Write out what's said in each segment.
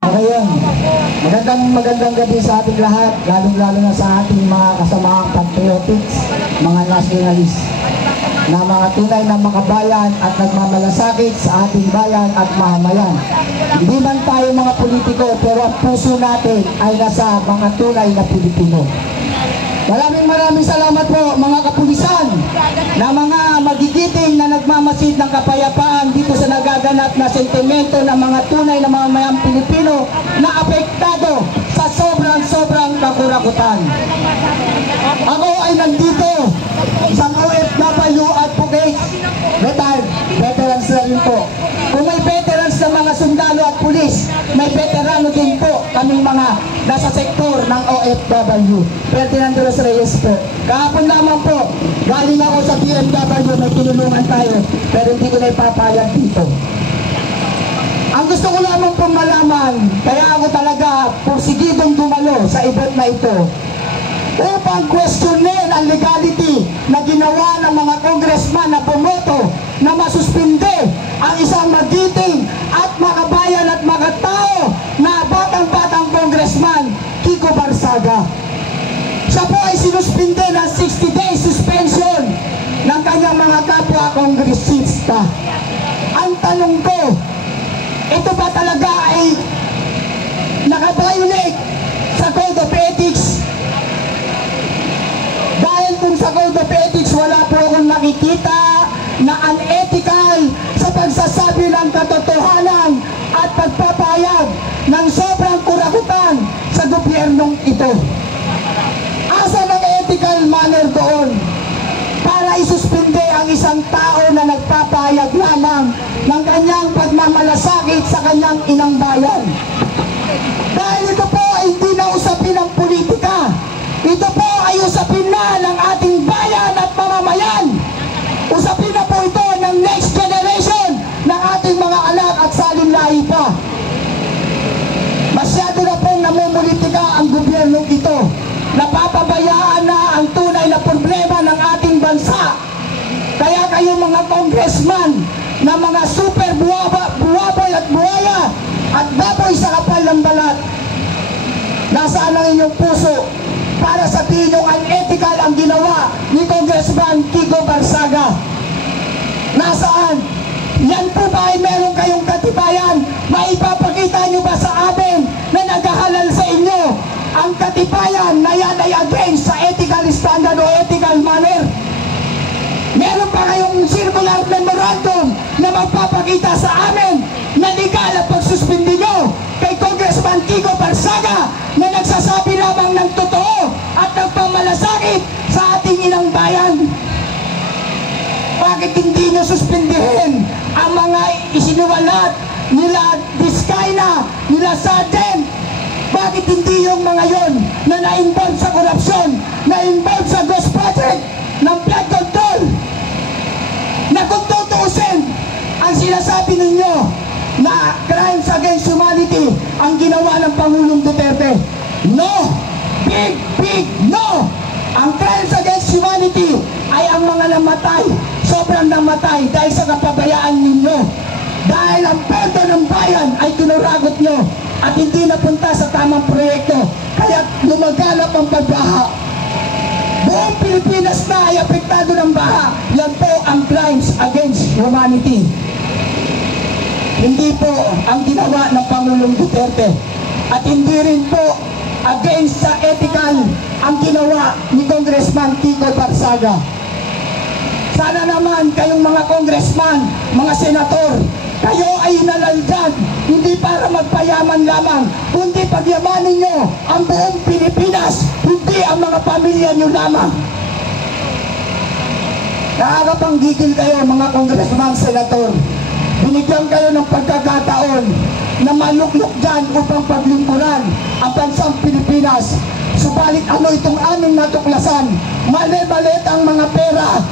Ngayon, magandang gabi sa ating lahat, lalong-lalo na sa ating mga kasamaang patriotics, mga nationalists, na mga tunay na makabayan at nagmamalasakit sa ating bayan at mamayan. Hindi man tayo mga politiko, pero ang puso natin ay nasa mga tunay na Pilipino. Maraming salamat po mga kapulisan na mga magigiting na nagmamasid ng kapayapaan dito sa nagaganap na sentimento ng mga tunay na mamamayang Pilipino na apektado sa sobrang kakurakutan. Ako ay nandito isang OFW advocate, retired, veterans na rin po. Kung may veterans na mga sundalo at pulis, may veterano din po kaming mga nasa sektor ng OFW. Ferdinand de los Reyes po. Kahapon naman po, galing ako sa BMW, may tinulungan tayo, pero hindi ko na ipapayag dito. Ang gusto ko lamang pong malaman, kaya ako talaga porsigidong dumalo sa event na ito, upang questionin ang legality na ginawa ng mga congressman na bumoto na masuspinde ang isang magiting at makabayan at makatao na batang-batang congressman, Kiko Barsaga. Siya po ay sinuspinde ng 60-day suspension ng kanyang mga kapwa kongresista. Ang tanong ko, ito ba talaga ay nakabiolate sa Code of Ethics? Dahil kung sa Code of Ethics wala po akong nakikita na unethical sa pagsasabi ng katotohanan at pagpapayag ng sobrang kurakutan sa gobyernong ito. Asa ng ethical manner doon para isuspinde ang isang tao na nagpapayag lamang ng kanyang pagmamalasakit sa kanyang inang bayan? Dahil ito po ay hindi na usapin ng politika. Ito po ay usapin na ng ating bayan at mamamayan. Usapin na po ito ng next generation ng ating mga anak at salinlahi pa. Masyado na pong namumulitika ang gobyernong ito. Napapabayaan na ang tunay na problema ng ating bansa. Kaya kayo mga congressman na mga super buwaboy at buwaya at baboy sa kapal ng balat, nasaan ang inyong puso para sabihin yung unethical ang ginawa ni Congressman Kiko Barsaga? Nasaan? Yan po ba ay meron kayong katibayan? Maipapakita nyo ba sa amin na naghahalal sa inyo ang katibayan na yan ay against sa ethical standard o ethical manner? Meron pa kayong circular memorandum na magpapakita sa amin na legal at pagsuspindi nyo kay Congressman Kiko Barsaga na nagsasabi lamang ng totoo at nagpamalasakit sa ating inang bayan? Bakit hindi nyo suspindihin ang mga isiniwalat nila Diskayna, nila Sargent? Bakit hindi yung mga yon na na-involve sa korupsyon, na-involve sa ghost project ng flood control, na kung tutuusin ang sinasabi ninyo na crimes against humanity ang ginawa ng Pangulong Duterte? No! Big no! Ang crimes against humanity ay ang mga namatay, sobrang namatay dahil sa kapabayaan ninyo. Dahil ang pwerto ng bayan ay kinuragot nyo at hindi napunta sa tamang proyekto, kaya lumaganap ang pagbaha. Buong Pilipinas na ay apektado ng baha. Yan po ang crimes against humanity. Hindi po ang ginawa ng Pangulong Duterte at hindi rin po against sa ethical ang ginawa ni Congressman Kiko Barsaga. Sana naman kayong mga congressman, mga senator, kayo ay nalaldan hindi para magpayaman lamang, kundi pagyamanin nyo ang buong Pilipinas, hindi ang mga pamilya nyo lamang. Nakakapanggigil kayo mga congressman, senator. Binigyan kayo ng pagkakataon na maluklok dyan upang paglingkuran ang bansang Pilipinas. Subalit ano itong aming natuklasan? Mali-maliit ang mga pera.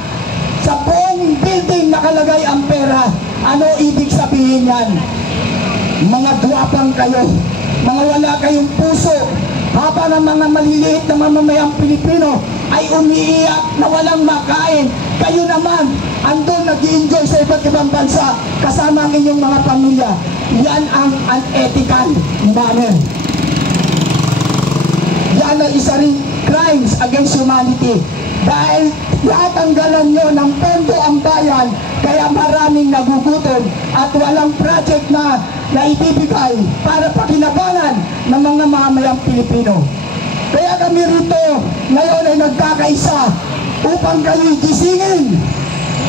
Sa buong building nakalagay ang pera. Ano ibig sabihin yan? Mga duwapang kayo, mga wala kayong puso, habang ang mga maliliit na mamamayang Pilipino ay umiiyak na walang makain. Kayo naman, andun nag-i-enjoy sa iba't ibang bansa kasama ang inyong mga pamilya. yan ang unethical manner. Yan ay isa rin crimes against humanity. Dahil natanggalan nyo ng pondo ang bayan, kaya maraming nagugutom at walang project na ibibigay para pakinabangan ng mga mamamayang Pilipino. Kaya kami rito ngayon ay nagkakaisa upang kayo'y gisingin.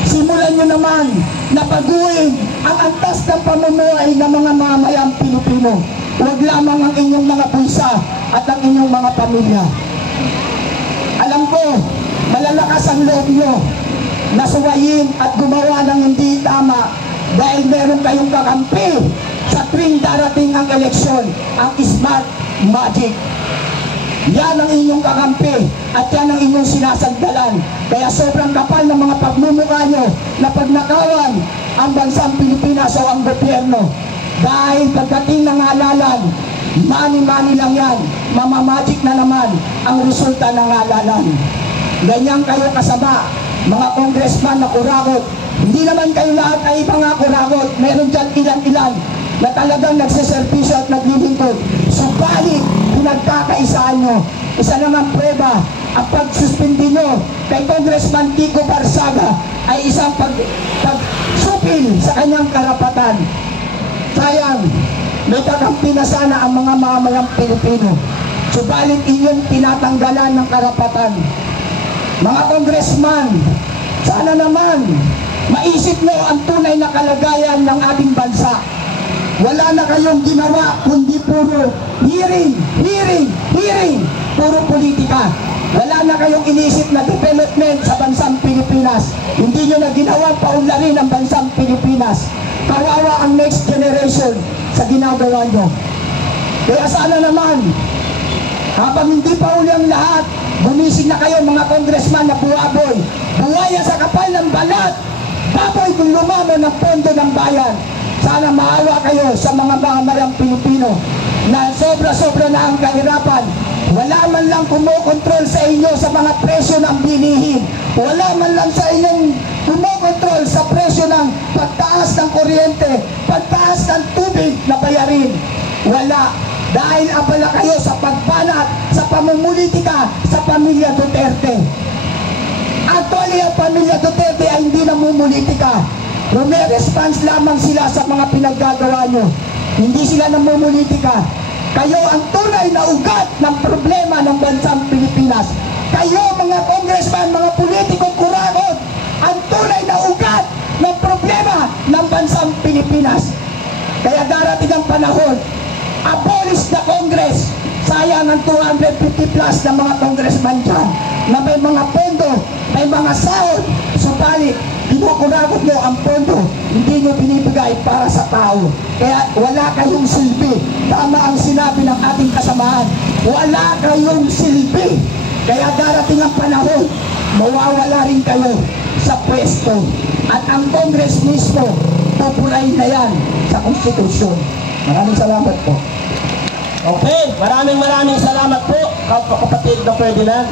Simulan nyo naman na baguhin ang antas ng pamumuhay ng mga mamamayang Pilipino. Huwag lamang ang inyong mga bulsa at ang inyong mga pamilya. Alam ko, malalakas ang loob nyo na suwayin at gumawa ng hindi tama dahil meron kayong kakampi sa tuwing darating ang eleksyon, ang smart magic. Yan ang inyong kakampi at yan ang inyong sinasagdalan. Kaya sobrang kapal ng mga pagmumukha nyo na pagnakawan ang bansang Pilipinas o ang gobyerno. Dahil pagdating ng halalan, money lang yan, mamamagic na naman ang resulta ng halalan. Ganyan kayo kasama, mga congressman na kurakot. Hindi naman kayo lahat ay mga kurakot. Meron dyan ilan-ilan na talagang nagsiservisyo at naglilingkod. Subalit, pinagkakaisaan nyo. Isa naman prueba, ang pagsuspindi nyo kay Congressman Kiko Barsaga ay isang pagsupil sa kanyang karapatan. Sayang, may kakampi na sana ang mga mamamayang Pilipino. Subalit inyong tinatanggalan ng karapatan. Mga congressman, sana naman maisip nyo ang tunay na kalagayan ng ating bansa. Wala na kayong ginawa kundi puro hearing, puro politika. Wala na kayong inisip na development sa bansang Pilipinas. Hindi nyo na ginawa paunlarin ang bansang Pilipinas. Kawawa ang next generation sa ginagawa nyo. Kaya sana naman, habang hindi pa uli ang lahat, gumising na kayo mga congressman na buwaboy. Buwaya sa kapal ng balat. Baboy kung lumamo ng pondo ng bayan. Sana maawa kayo sa mga mamamayang Pilipino na sobra-sobra na ang kahirapan. Wala man lang kumokontrol sa inyo sa mga presyo ng bilihin. Wala man lang sa inyong kumokontrol sa presyo ng pagtaas ng kuryente, pagtaas ng tubig na bayarin. Wala. Dahil abala kayo sa pagbanat, sa pamumulitika, sa pamilya Duterte. Actually, ang pamilya Duterte ay hindi namumulitika. Rume-response lamang sila sa mga pinaggagawa nyo. Hindi sila namumulitika. Kayo ang tunay na ugat ng problema ng bansang Pilipinas. Kayo mga congressman, mga politikong kurakot, ang tunay na ugat ng problema ng bansang Pilipinas. Kaya darating ang panahon, abolish the Congress. Sayang ang 250 plus na mga congressman dyan na may mga pondo, may mga sahod. Subalit, kinukurakot nyo ang pondo, hindi nyo binibigay para sa tao. Kaya wala kayong silbi. Tama ang sinabi ng ating kasamahan. Wala kayong silbi. Kaya darating ang panahon, mawawala rin kayo sa pwesto. At ang Congress mismo, pupurahin na yan sa konstitusyon. Maraming salamat po. Okay, maraming salamat po, kapatid na Ferdinand.